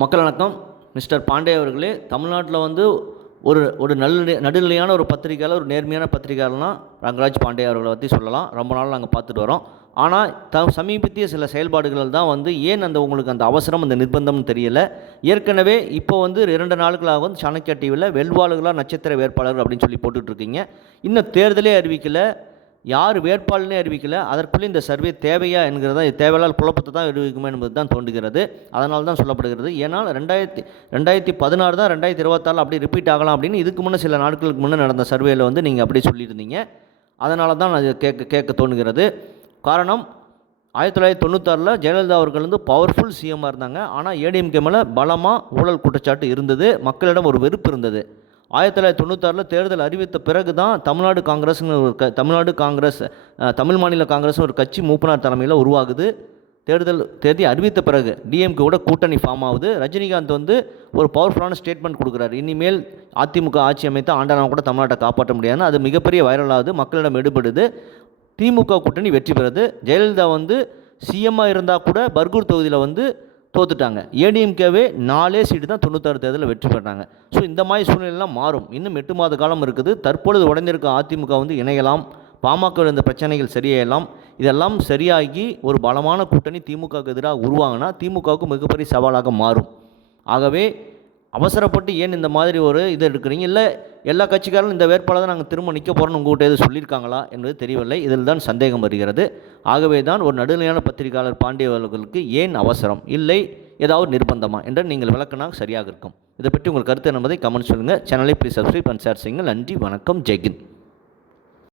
மக்கள் வணக்கம். மிஸ்டர் பாண்டே அவர்களே தமிழ்நாட்டில் வந்து ஒரு ஒரு நல்ல நடுநிலையான ஒரு பத்திரிகையாளர் ஒரு நேர்மையான பத்திரிகையாளர்னா ரங்கராஜ் பாண்டே அவர்களை பற்றி சொல்லலாம். ரொம்ப நாள் நாங்கள் பார்த்துட்டு வரோம். ஆனால் த சமீபத்திய சில செயல்பாடுகள் தான் வந்து ஏன் அந்த உங்களுக்கு அந்த அவசரம் அந்த நிர்பந்தம்னு தெரியலை. ஏற்கனவே இப்போ வந்து இரண்டு நாட்களாக வந்து சாணக்கியா டிவியில் வெல்வாளுகளாக நட்சத்திர வேட்பாளர் அப்படின்னு சொல்லி போட்டுட்ருக்கீங்க இன்னும் தேர்தலே அறிவிக்கலை. யார் வேட்பாளனே அறிவிக்கல. அதற்குள்ளே இந்த சர்வே தேவையா என்கிறதா இது தேவையில்லாத குழப்பத்தை தான் அறிவிக்குமே என்பது தான் தோன்றுகிறது. அதனால தான் சொல்லப்படுகிறது. ஏன்னால் ரெண்டாயிரத்தி ரெண்டாயிரத்தி பதினாறு தான் ரெண்டாயிரத்தி இருபத்தாறு அப்படி ரிப்பீட் ஆகலாம் அப்படின்னு இதுக்கு முன்னே சில நாட்களுக்கு முன்னே நடந்த சர்வேயில் வந்து நீங்கள் அப்படி சொல்லியிருந்தீங்க. அதனால தான் அது கேட்க கேட்க தோணுகிறது காரணம் ஆயிரத்தி தொள்ளாயிரத்தி தொண்ணூத்தாறில் ஜெயலலிதா அவர்கள் வந்து பவர்ஃபுல் சிஎம்மாக இருந்தாங்க. ஆனால் ஏடிஎம்கே மேலே பலமாக ஊழல் குற்றச்சாட்டு இருந்தது. மக்களிடம் ஒரு வெறுப்பு இருந்தது. ஆயிரத்தி தொள்ளாயிரத்தி தொண்ணூத்தாறில் தேர்தல் அறிவித்த பிறகு தான் தமிழ்நாடு காங்கிரஸ்னு ஒரு க தமிழ்நாடு காங்கிரஸ் தமிழ் மாநில காங்கிரஸ்னு ஒரு கட்சி மூப்பனார் தலைமையில் உருவாகுது. தேர்தல் தேதி அறிவித்த பிறகு டிஎம்கே கூட கூட்டணி ஃபார்ம் ஆகுது. ரஜினிகாந்த் வந்து ஒரு பவர்ஃபுல்லான ஸ்டேட்மெண்ட் கொடுக்குறாரு. இனிமேல் அதிமுக ஆட்சி அமைத்து ஆண்டானா கூட தமிழ்நாட்டை காப்பாற்ற முடியாதுன்னு அது மிகப்பெரிய வைரலாகுது மக்களிடம் எடுபடுது. திமுக கூட்டணி வெற்றி பெறுது. ஜெயலலிதா வந்து சிஎம்மாக இருந்தால் கூட பர்கூர் தொகுதியில் வந்து தோத்துட்டாங்க. ஏடிஎம்கேவே நாலே சீட்டு தான் தொண்ணூத்தாறு தேர்தலில் வெற்றி பெற்றாங்க. ஸோ இந்த மாதிரி சூழ்நிலைலாம் மாறும். இன்னும் எட்டு மாத காலம் இருக்குது. தற்பொழுது உடஞ்சிருக்க அதிமுக வந்து இணையலாம். பாமக இந்த பிரச்சனைகள் சரியாயலாம். இதெல்லாம் சரியாகி ஒரு பலமான கூட்டணி திமுகவுக்கு எதிராக உருவாங்கன்னா திமுகவுக்கு மிகப்பெரிய சவாலாக மாறும். ஆகவே அவசரப்பட்டு ஏன் இந்த மாதிரி ஒரு இது எடுக்கிறீங்க? இல்லை எல்லா கட்சிக்காரரும் இந்த வேட்பாளர் தான் நாங்கள் திரும்ப நிற்க போகிறோன்னு உங்கள்கிட்ட எது சொல்லியிருக்காங்களா என்பது தெரியவில்லை. இதில் தான் சந்தேகம் வருகிறது. ஆகவே தான் ஒரு நடுநிலையான பத்திரிகையாளர் பாண்டிய அவர்களுக்கு ஏன் அவசரம்? இல்லை ஏதாவது நிர்பந்தமா? என்று நீங்கள் விளக்கினா சரியாக இருக்கும். இதை பற்றி உங்கள் கருத்து என்பதை கமெண்ட் சொல்லுங்கள் சேனலை ப்ளீஸ் சப்ஸ்கிரைப் அண்ட் ஷேர் செய்யுங்கள். நன்றி வணக்கம். ஜெய்கின்